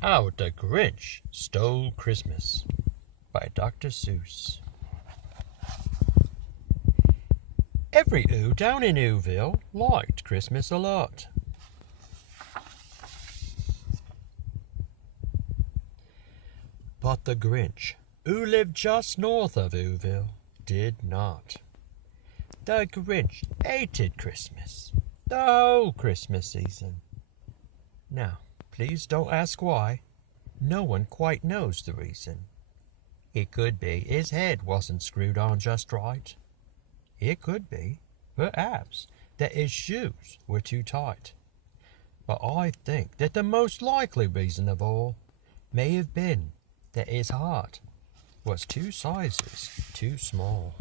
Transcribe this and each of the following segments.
How the Grinch Stole Christmas by Dr. Seuss. Every Ooh down in Ooville liked Christmas a lot. But the Grinch, who lived just north of Ooville, did not. The Grinch hated Christmas, the whole Christmas season. Now, please don't ask why. No one quite knows the reason. It could be his head wasn't screwed on just right. It could be, perhaps, that his shoes were too tight. But I think that the most likely reason of all may have been that his heart was 2 sizes too small.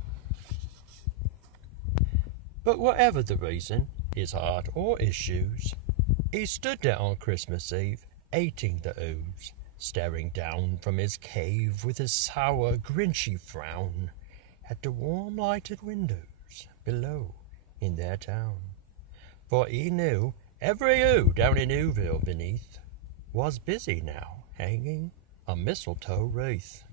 But whatever the reason, his heart or his shoes, he stood there on Christmas Eve, eating the ooze, staring down from his cave with a sour, grinchy frown at the warm lighted windows below in their town. For he knew every Ooh down in Ooville beneath was busy now hanging a mistletoe wreath.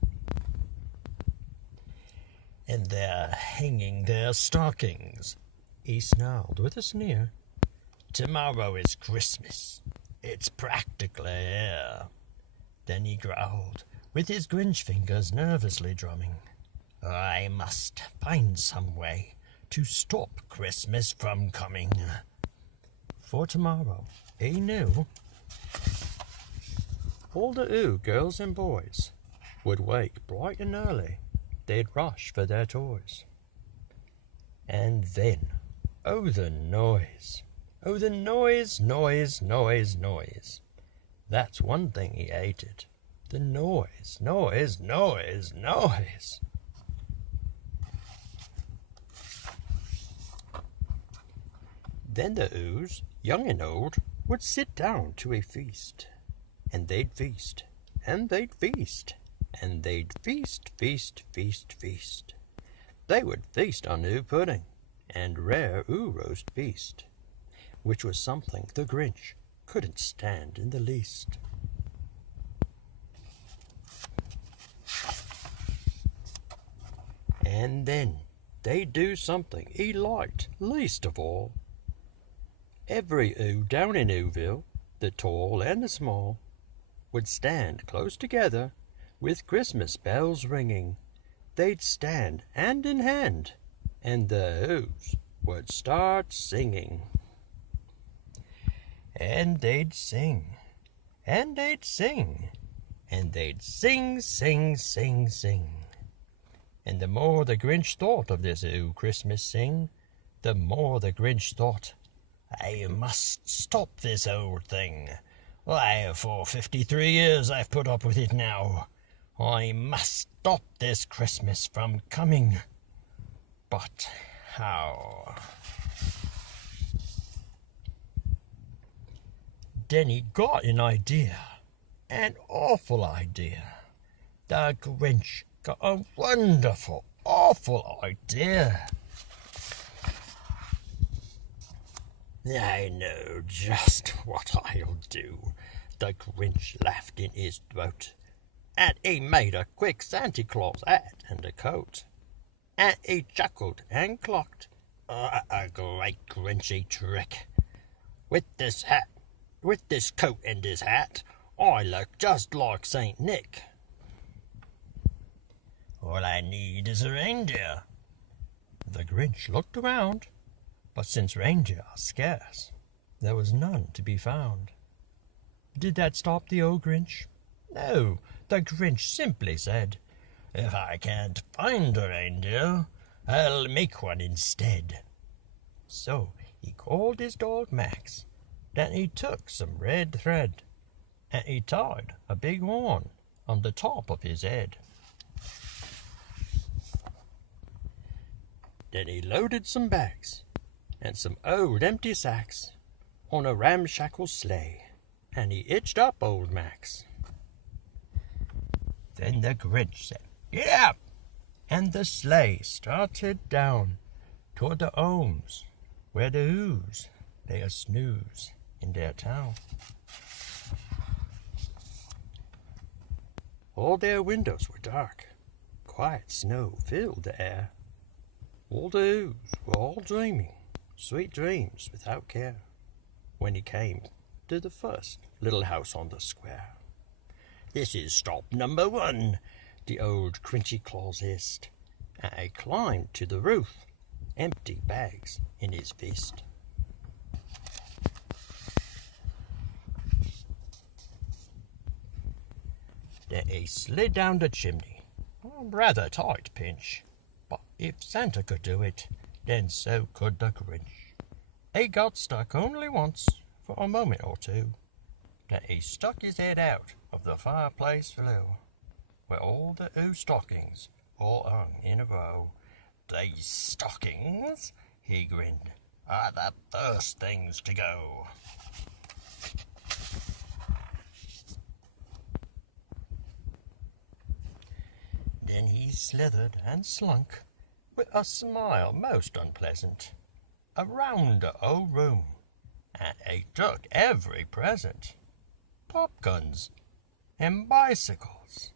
And they're hanging their stockings, he snarled with a sneer. Tomorrow is Christmas. It's practically here. Then he growled, with his Grinch fingers nervously drumming. I must find some way to stop Christmas from coming. For tomorrow, he knew, all the Ooh girls and boys would wake bright and early. They'd rush for their toys. And then, oh the noise. Oh, the noise, noise, noise, noise. That's one thing he hated. The noise, noise, noise, noise. Then the Oohs, young and old, would sit down to a feast. And they'd feast, and they'd feast, and they'd feast, feast, feast, feast. They would feast on Ooh pudding and rare Ooh roast beast, which was something the Grinch couldn't stand in the least. And then they'd do something he liked least of all. Every Ooh down in Ooville, the tall and the small, would stand close together with Christmas bells ringing. They'd stand hand in hand, and the Oohs would start singing. And they'd sing, and they'd sing, and they'd sing, sing, sing, sing. And the more the Grinch thought of this Ooh Christmas sing, the more the Grinch thought, I must stop this old thing. Why, for 53 years I've put up with it now. I must stop this Christmas from coming. But how? Then he got an idea, an awful idea. The Grinch got a wonderful, awful idea. I know just what I'll do, the Grinch laughed in his throat, and he made a quick Santa Claus hat and a coat, and he chuckled and clucked, a great Grinchy trick. With this coat and this hat, I look just like Saint Nick. All I need is a reindeer. The Grinch looked around, but since reindeer are scarce, there was none to be found. Did that stop the old Grinch? No, the Grinch simply said, if I can't find a reindeer, I'll make one instead. So he called his dog Max. Then he took some red thread, and he tied a big horn on the top of his head. Then he loaded some bags and some old empty sacks on a ramshackle sleigh, and he hitched up old Max. Then the Grinch said, "Get up!" and the sleigh started down toward the homes where the Oohs lay a snooze in their town. All their windows were dark. Quiet snow filled the air. All the Oohs were all dreaming sweet dreams without care, when he came to the first little house on the square. "This is stop number 1, the old Grinchy Claus hissed, and he climbed to the roof, empty bags in his fist. Then he slid down the chimney, a rather tight pinch, but if Santa could do it, then so could the Grinch. He got stuck only once, for a moment or two. Then he stuck his head out of the fireplace flue, where all the Ooh stockings all hung in a row. "These stockings," he grinned, "are the first things to go." Then he slithered and slunk, with a smile most unpleasant, around the old room, and he took every present. Popguns and bicycles,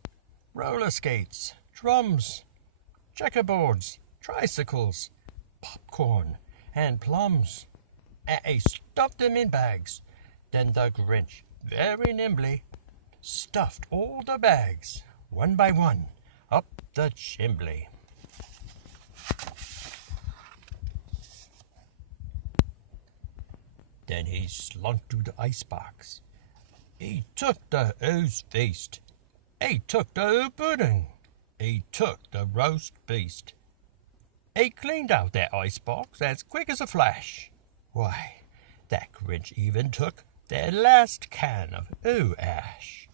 roller skates, drums, checkerboards, tricycles, popcorn and plums, and he stuffed them in bags. Then the Grinch, very nimbly, stuffed all the bags, one by one, up the chimney. Then he slunk to the icebox. He took the Ooh's feast. He took the Ooh pudding. He took the roast beast. He cleaned out that icebox as quick as a flash. Why, that Grinch even took their last can of Ooh ash.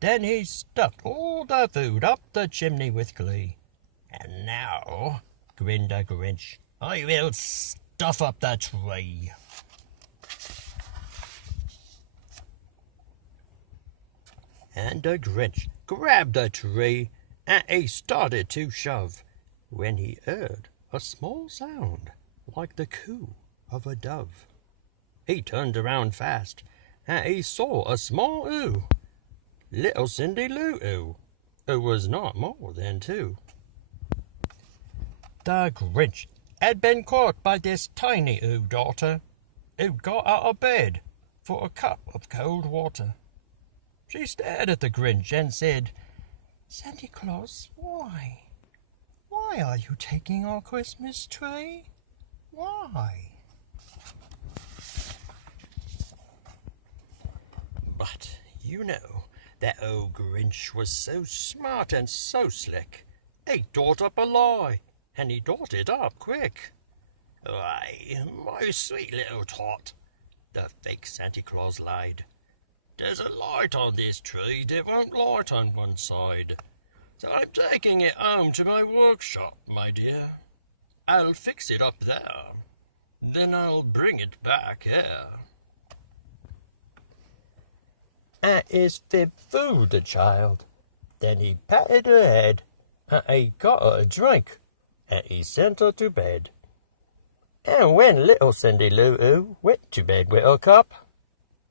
Then he stuffed all the food up the chimney with glee. "And now," grinned the Grinch, "I will stuff up the tree." And the Grinch grabbed the tree, and he started to shove, when he heard a small sound like the coo of a dove. He turned around fast, and he saw a small Ooh, little Cindy Lou Ooh, who was not more than 2. The Grinch had been caught by this tiny Ooh daughter, who got out of bed for a cup of cold water. She stared at the Grinch and said, "Santa Claus, why? Why are you taking our Christmas tree? Why?" But you know, that old Grinch was so smart and so slick, he thought up a lie, and he thought it up quick. "Why, my sweet little tot," the fake Santa Claus lied, "there's a light on this tree that won't light on one side. So I'm taking it home to my workshop, my dear. I'll fix it up there. Then I'll bring it back here." And his fib fooled the child. Then he patted her head, and he got her a drink, and he sent her to bed. And when little Cindy Lou Ooh went to bed with her cup,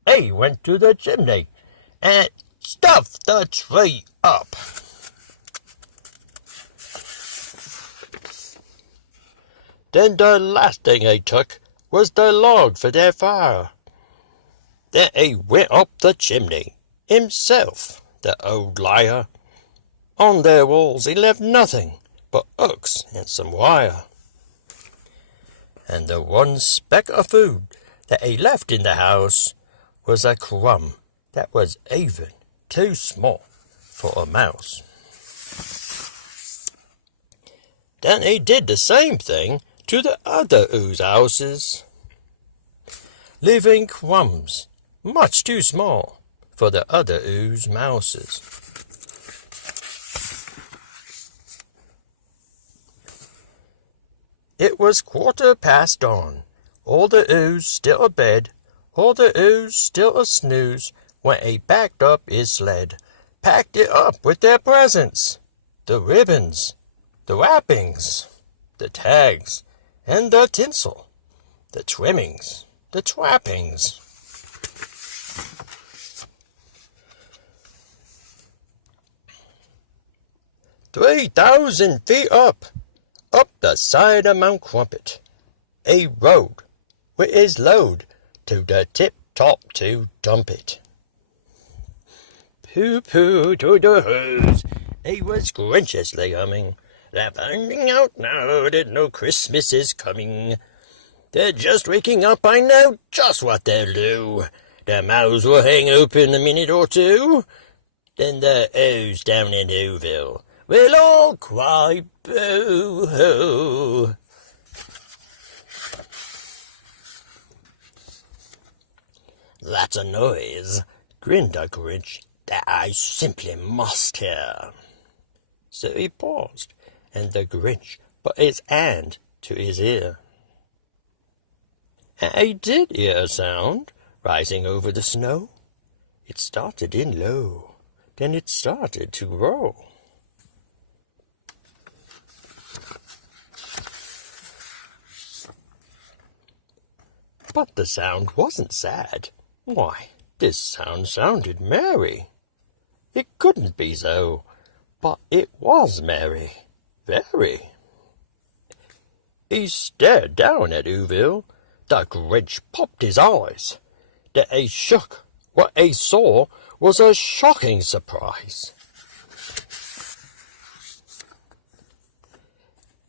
he went to the chimney and stuffed the tree up. Then the last thing he took was the log for their fire. Then he went up the chimney, himself, the old liar. On their walls he left nothing but hooks and some wire. And the one speck of food that he left in the house was a crumb that was even too small for a mouse. Then he did the same thing to the other Ooh's houses, leaving crumbs much too small for the other Ooh's mouses. It was 1:15 dawn, all the Oohs still abed, all the Oohs still a-snooze, when he packed up his sled, packed it up with their presents, the ribbons, the wrappings, the tags, and the tinsel, the trimmings, the trappings. "3,000 feet up the side of Mount Crumpet, a road with his load to the tip-top to dump it. Pooh-pooh to the hose, he was grinchiously humming. They're finding out now that no Christmas is coming. They're just waking up, I know just what they'll do. Their mouths will hang open a minute or two. Then the O's down in Whoville will all cry boo-hoo. That's a noise, grinned the Grinch, that I simply must hear. So he paused, and the Grinch put his hand to his ear. And he did hear a sound rising over the snow. It started in low, then it started to grow. But the sound wasn't sad. Why, this sound sounded merry. It couldn't be so, but it was merry, very. He stared down at Whoville. The Grinch popped his eyes. Then he shook. What he saw was a shocking surprise.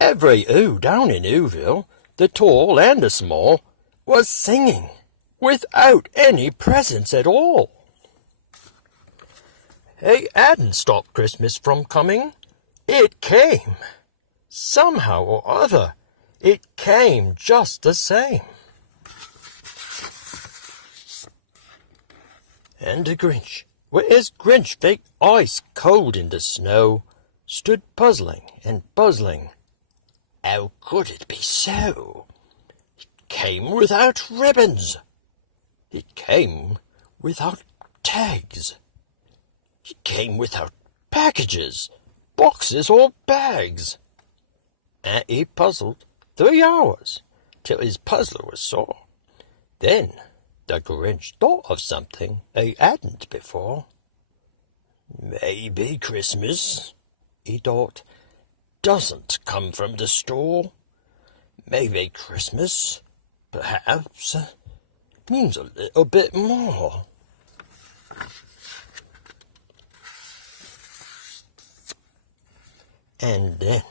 Every Who down in Whoville, the tall and the small, was singing without any presents at all. He hadn't stopped Christmas from coming. It came. Somehow or other, it came just the same. And the Grinch, with his Grinch fake ice cold in the snow, stood puzzling and puzzling. How could it be so? It came without ribbons. It came without tags. It came without packages, boxes or bags. And he puzzled 3 hours, till his puzzler was sore. Then the Grinch thought of something he hadn't before. Maybe Christmas, he thought, doesn't come from the store. Maybe Christmas, perhaps, means a little bit more. And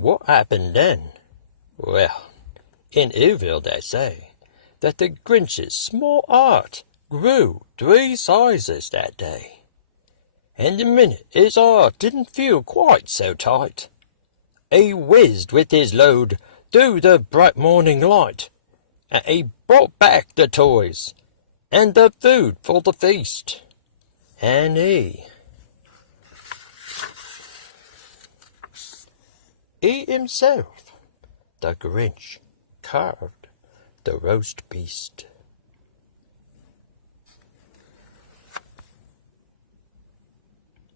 what happened then? Well, in Whoville they say that the Grinch's small heart grew 3 sizes that day. And the minute his heart didn't feel quite so tight, he whizzed with his load through the bright morning light, and he brought back the toys and the food for the feast. And he himself, the Grinch, carved the roast beast.